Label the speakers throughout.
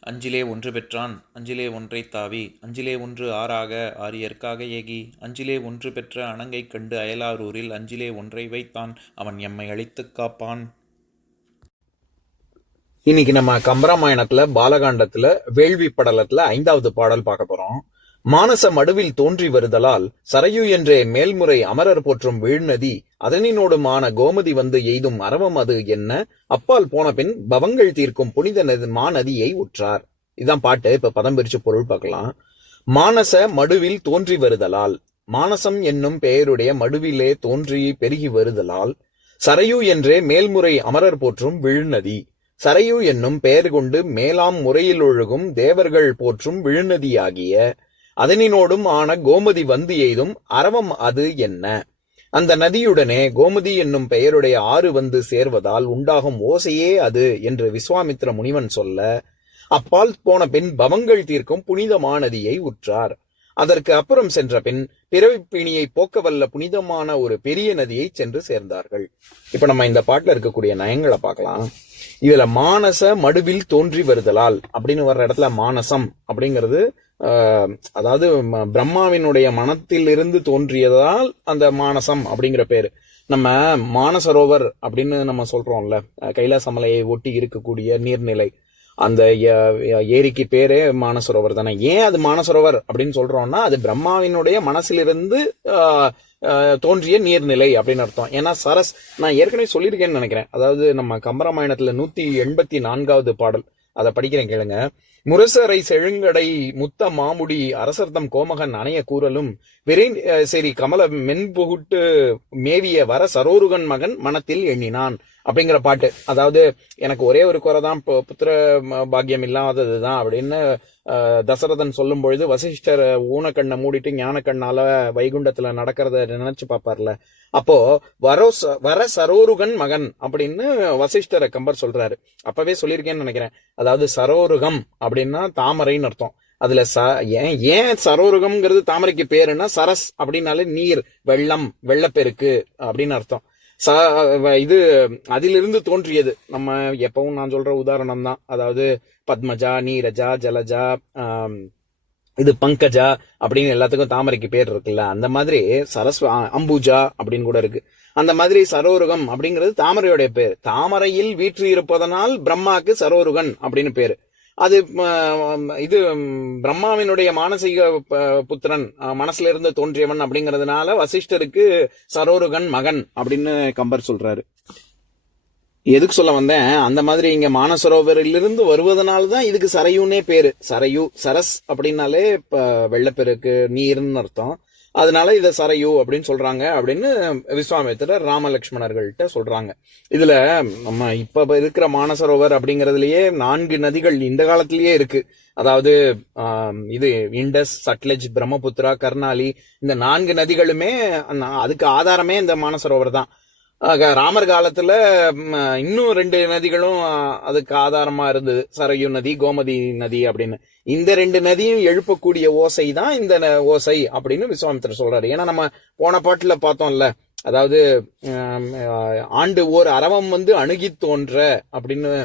Speaker 1: அஞ்சிலே ஒன்று பெற்றான் அஞ்சிலே ஒன்றை தாவி அஞ்சிலே ஒன்று ஆறாக ஆரியற்காக ஏகி அஞ்சிலே ஒன்று பெற்ற அணங்கை கண்டு அயலாரூரில் அஞ்சிலே ஒன்றை வைத்தான் அவன் எம்மை அழித்துக் காப்பான்.
Speaker 2: இன்னைக்கு நம்ம கம்பராமாயணத்துல பாலகாண்டத்துல வேள்வி படலத்துல ஐந்தாவது பாடல் பார்க்க போறோம். மானச மடுவில் தோன்றி வருதலால் சரையு என்றே மேல்முறை அமரர் போற்றும் வீழ்நதி அதனினோடுமான கோமதி வந்து எய்தும் அரவம் அது என்ன? அப்பால் போனபின் பவங்கள் தீர்க்கும் புனித நதி மாநதியை உற்றார். இதான் பாட்டு. இப்ப பதம் பிரிச்சு பொருள் பார்க்கலாம். மானச மடுவில் தோன்றி வருதலால். மானசம் என்னும் பெயருடைய மடுவிலே தோன்றி பெருகி வருதலால். சரையு என்றே மேல்முறை அமரர் போற்றும் விழுநதி. சரையு என்னும் பெயர் கொண்டு மேலாம் முறையில் ஒழுகும் தேவர்கள் போற்றும் விழுநதியாகிய. அதனினோடும் ஆன கோமதி வந்து எய்தும் அரவம் அது என்ன? அந்த நதியுடனே கோமதி என்னும் பெயருடைய ஆறு வந்து சேர்வதால் உண்டாகும் ஓசையே அது என்று விஸ்வாமித்ர முனிவன் சொல்ல அப்பால் போன பின் பவங்கள் தீர்க்கும் புனிதமான நதியை உற்றார். அதற்கு அப்புறம் சென்ற பின் பிறவிப்பிணியை போக்கவல்ல போக்க வல்ல புனிதமான ஒரு பெரிய நதியை சென்று சேர்ந்தார்கள். இப்ப நம்ம இந்த பாட்டுல இருக்கக்கூடிய நயங்களை பார்க்கலாம். இதுல மானச மடுவில் தோன்றி வருதலால் அப்படின்னு வர்ற இடத்துல மானசம் அப்படிங்கிறது அதாவது ம- பிரம்மாவினுடைய மனத்திலிருந்து தோன்றியதால் அந்த மானசம் அப்படிங்கிற பேரு. நம்ம மானசரோவர் அப்படின்னு நம்ம சொல்றோம்ல கைலாசமலையை கைலாச மலையை ஒட்டி இருக்கக்கூடிய நீர்நிலை. அந்த ஏரிக்கு பேரே மானசரோவர் தானே. ஏன் அது மானசரோவர் அப்படின்னு சொல்றோம்னா அது பிரம்மாவினுடைய மனசிலிருந்து தோன்றிய நீர்நிலை அப்படின்னு அர்த்தம். ஏன்னா சரஸ் நான் ஏற்கனவே சொல்லியிருக்கேன்னு நினைக்கிறேன். அதாவது நம்ம கம்பராமாயணத்துல நூத்தி எண்பத்தி நான்காவது பாடல். அதை படிக்கிறேன் கேளுங்க. முரசரை செழுங்கடை முத்த மாமுடி அரசர்தம் கோமகன் அணைய கூறலும் விரை சரி கமல மென்புகுட்டு மேவிய வர சரோருகன் மகன் மனத்தில் எண்ணினான். அப்படிங்கிற பாட்டு. அதாவது எனக்கு ஒரே ஒரு குறை தான் புத்திர பாக்கியம் இல்லாதது தான் அப்படின்னு தசரதன் சொல்லும் பொழுது வசிஷ்டர் ஊனக்கண்ணை மூடிட்டு ஞானக்கண்ணால வைகுண்டத்துல நடக்கிறத நினைச்சு பார்ப்பார்ல அப்போ வரோ ச- வர சரோருகன் மகன் அப்படின்னு வசிஷ்டரை கம்பர் சொல்றாரு. அப்பவே சொல்லியிருக்கேன்னு நினைக்கிறேன். அதாவது சரோருகம் அப்படின்னா தாமரைன்னு அர்த்தம். அதுல ச ஏன் ஏன் சரோருகம்ங்கிறது தாமரைக்கு பேருன்னா சரஸ் அப்படின்னாலே நீர் வெள்ளம் வெள்ளப்பெருக்கு அப்படின்னு அர்த்தம். இது அதிலிருந்து தோன்றியது. நம்ம எப்பவும் நான் சொல்ற உதாரணம் தான் அதாவது பத்மஜா நீரஜா ஜலஜா இது பங்கஜா அப்படின்னு எல்லாத்துக்கும் தாமரைக்கு பேர் இருக்குல்ல. அந்த மாதிரி சரஸ்வ அம்புஜா அப்படின்னு கூட இருக்கு. அந்த மாதிரி சரோருகம் அப்படிங்கிறது தாமரையோடைய பேர். தாமரையில் வீற்று இருப்பதனால் பிரம்மாக்கு சரோருகன் அப்படின்னு பேரு. அது இது பிரம்மாவினுடைய மானசீக ப- புத்திரன் மனசுல இருந்து தோன்றியவன் அப்படிங்கறதுனால வசிஷ்டருக்கு சரோருகன் மகன் அப்படின்னு கம்பர் சொல்றாரு. எதுக்கு சொல்ல வந்தேன்? அந்த மாதிரி இங்க மானசரோவரிலிருந்து வருவதனால தான் இதுக்கு சரையுன்னே பேரு. சரையு சரஸ் அப்படின்னாலே இப்ப வெள்ளப்பெருக்கு நீர்னு அர்த்தம். அதனால இத சரையு அப்படின்னு சொல்றாங்க அப்படின்னு விஸ்வாமித்திரர் ராமலட்சுமணர்கள்ட்ட சொல்றாங்க. இதுல நம்ம இப்ப இருக்கிற மானசரோவர் அப்படிங்கறதுலயே நான்கு நதிகள் இந்த காலத்திலேயே இருக்கு. அதாவது இது இண்டஸ் சட்லஜ் பிரம்மபுத்திரா கர்னாலி இந்த நான்கு நதிகளுமே அதுக்கு ஆதாரமே இந்த மானசரோவர் தான். ராமர் காலத்துல இன்னும் ரெண்டு நதிகளும் அதுக்கு ஆதாரமா இருந்தது. சரையு நதி கோமதி நதி அப்படின்னு. இந்த ரெண்டு நதியும் எழுப்பக்கூடிய ஓசை தான் இந்த ந- ஓசை அப்படின்னு விஸ்வாமித்திரர் சொல்றாரு. ஏன்னா நம்ம போன பாட்டுல பார்த்தோம்ல அதாவது ஆண்டு ஓர் அரவம் வந்து அணுகி தோன்ற அப்படின்னு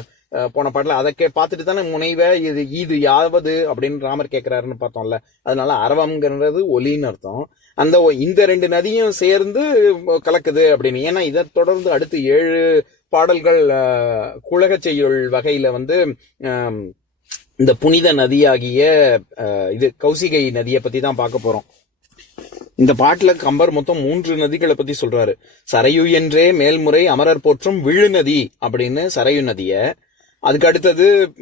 Speaker 2: போன பாட்டுல அதை கே பார்த்துட்டு தானே முனைவ இது இது யாவது அப்படின்னு ராமர் கேட்கிறாருன்னு பார்த்தோம்ல. அதனால அரவம்ங்கிறது ஒலின்னு அர்த்தம். அந்த இந்த ரெண்டு நதியும் சேர்ந்து கலக்குது அப்படின்னு. ஏன்னா இதை தொடர்ந்து அடுத்து ஏழு பாடல்கள் குலக செய்யுள் வகையில வந்து இந்த புனித நதியாகிய இது கௌசிகை நதியை பத்தி தான் பார்க்க போறோம். இந்த பாட்டுல கம்பர் மொத்தம் மூன்று நதிகளை பத்தி சொல்றாரு. சரையு என்றே மேல்முறை அமரர் போற்றும் விழுநதி அப்படின்னு சரையு நதிய அதுக்கு அடுத்தது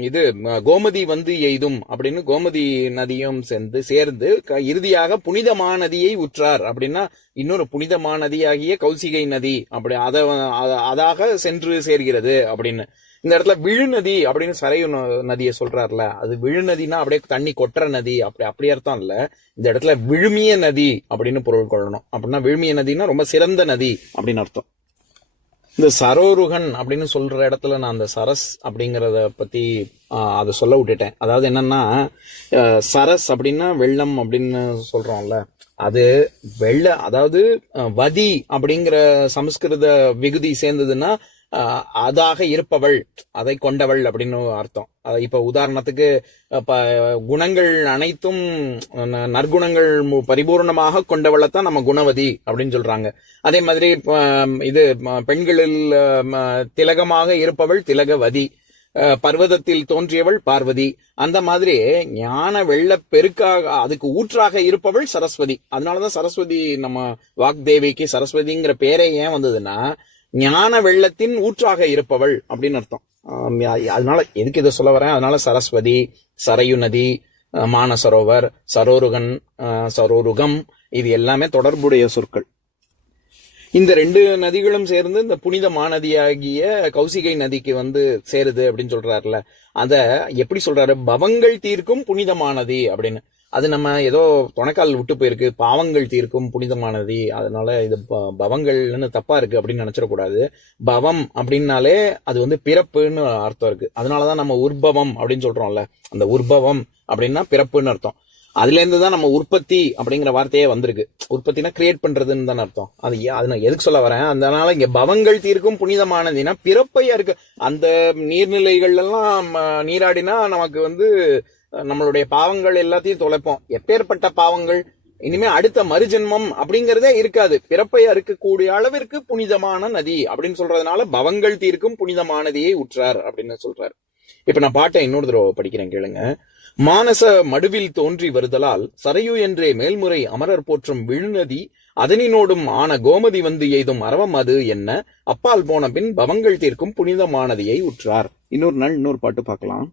Speaker 2: இது கோமதி வந்து எய்தும் அப்படின்னு கோமதி நதியும் சேர்ந்து சேர்ந்து க- இறுதியாக புனிதமான நதியை உற்றார். அப்படின்னா இன்னொரு புனிதமான நதியாகிய கௌசிகை நதி. அப்படி அத அதாக சென்று சேர்கிறது அப்படின்னு. இந்த இடத்துல விழுநதி அப்படின்னு சரையு ந- நதியை சொல்றாருல. அது விழுநதினா அப்படியே தண்ணி கொட்டுற நதி. அப்படி அப்படி அர்த்தம் இல்ல. இந்த இடத்துல விழுமிய நதி அப்படின்னு பொருள் கொள்ளணும். அப்படின்னா விழுமிய நதினா ரொம்ப சிறந்த நதி அப்படின்னு அர்த்தம். இந்த சரோருகன் அப்படின்னு சொல்ற இடத்துல நான் அந்த சரஸ் அப்படிங்கிறத பத்தி அதை சொல்ல விட்டுட்டேன். அதாவது என்னன்னா சரஸ் அப்படின்னா வெள்ளம் அப்படின்னு சொல்றோம்ல. அது வெள்ள அதாவது வதி அப்படிங்கிற சமஸ்கிருத விகுதி சேர்ந்ததுன்னா அதாக இருப்பவள் அதை கொண்டவள் அப்படின்னு அர்த்தம். இப்ப உதாரணத்துக்கு இப்ப குணங்கள் அனைத்தும் ந- நற்குணங்கள் மு- பரிபூர்ணமாக கொண்டவளைத்தான் நம்ம குணவதி அப்படின்னு சொல்றாங்க. அதே மாதிரி இது பெண்களில் ம, திலகமாக இருப்பவள் திலகவதி. பர்வதத்தில் தோன்றியவள் பார்வதி. அந்த மாதிரி ஞான வெள்ள பெருக்காக அதுக்கு ஊற்றாக இருப்பவள் சரஸ்வதி. அதனாலதான் சரஸ்வதி நம்ம வாக்தேவிக்கு சரஸ்வதிங்கிற பேரே ஏன் வந்ததுன்னா ஞான வெள்ளத்தின் ஊற்றாக இருப்பவள் அப்படின்னு அர்த்தம். அதனால எதுக்கு இதை சொல்ல வரேன்? அதனால சரஸ்வதி சரையு நதி அஹ், மானசரோவர் சரோருகன் சரோருகம் இது எல்லாமே தொடர்புடைய சொற்கள். இந்த ரெண்டு நதிகளும் சேர்ந்து இந்த புனித மாநதியாகிய கௌசிகை நதிக்கு வந்து சேருது அப்படின்னு சொல்றாருல. அத எப்படி சொல்றாரு? பவங்கள் தீர்க்கும் புனிதமானதி அப்படின்னு. அது நம்ம ஏதோ துணைக்கால் விட்டு போயிருக்கு. பாவங்கள் தீர்க்கும் புனிதமானதி அதனால இது ப- பவங்கள்னு தப்பா இருக்கு அப்படின்னு நினைச்சிடக்கூடாது. பவம் அப்படின்னாலே அது வந்து பிறப்புன்னு அர்த்தம் இருக்கு. அதனாலதான் நம்ம உற்பவம் அப்படின்னு சொல்றோம்ல. அந்த உற்பவம் அப்படின்னா பிறப்புன்னு அர்த்தம். அதுல இருந்து தான் நம்ம உற்பத்தி அப்படிங்கிற வார்த்தையே வந்திருக்கு. உற்பத்தினா கிரியேட் பண்றதுன்னு தானே அர்த்தம். அது அது நான் எதுக்கு சொல்ல வரேன்? அதனால இங்க பவங்கள் தீர்க்கும் புனிதமானதுன்னா பிறப்பையா இருக்கு. அந்த நீர்நிலைகள் எல்லாம் ம, நீராடினா நமக்கு வந்து நம்மளுடைய பாவங்கள் எல்லாத்தையும் தொலைப்போம். எப்பேற்பட்ட பாவங்கள் இனிமே அடுத்த மறுஜென்மம் அப்படிங்கறதே இருக்காது. பிறப்பை அறுக்கக்கூடிய அளவிற்கு புனிதமான நதி அப்படின்னு சொல்றதுனால பவங்கள் தீர்க்கும் புனிதமான நதியை உற்றார் அப்படின்னு சொல்றாரு. இப்ப நான் பாட்டை இன்னொரு தடவை படிக்கிறேன் கேளுங்க. மானச மடுவில் தோன்றி வருதலால் சரையு என்றே மேல்முறை அமரர் போற்றும் விழுநதி அதனினோடும் ஆன கோமதி வந்து எய்தும் அரவம் அது என்ன அப்பால் போன பின் பவங்கள் தீர்க்கும் புனிதமானதியை உற்றார் இன்னொரு நாள் இன்னொரு பாட்டு பார்க்கலாம்.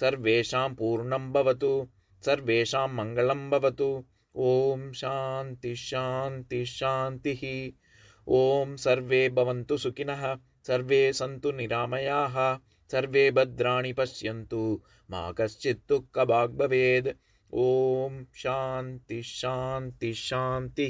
Speaker 1: ಸರ್ವೇಷಾಂ ಪೂರ್ಣಂ ಭವತು ಸರ್ವೇಷಾಂ ಮಂಗಳಂ ಭವತು ಓಂ ಶಾಂತಿ ಶಾಂತಿ ಶಾಂತಿ ಓಂ ಸರ್ವೇ ಭವಂತು ಸುಖಿನಃ ಸರ್ವೇ ಸಂತು ನಿರಾಮಯಾಃ ಸರ್ವೇ ಭದ್ರಾಣಿ ಪಶ್ಯಂತು ಮಾ ಕಶ್ಚಿತ್ತು ಕಬಾಗ್ ಭವೇದ್ ಓಂ ಶಾಂತಿ ಶಾಂತಿ ಶಾಂತಿ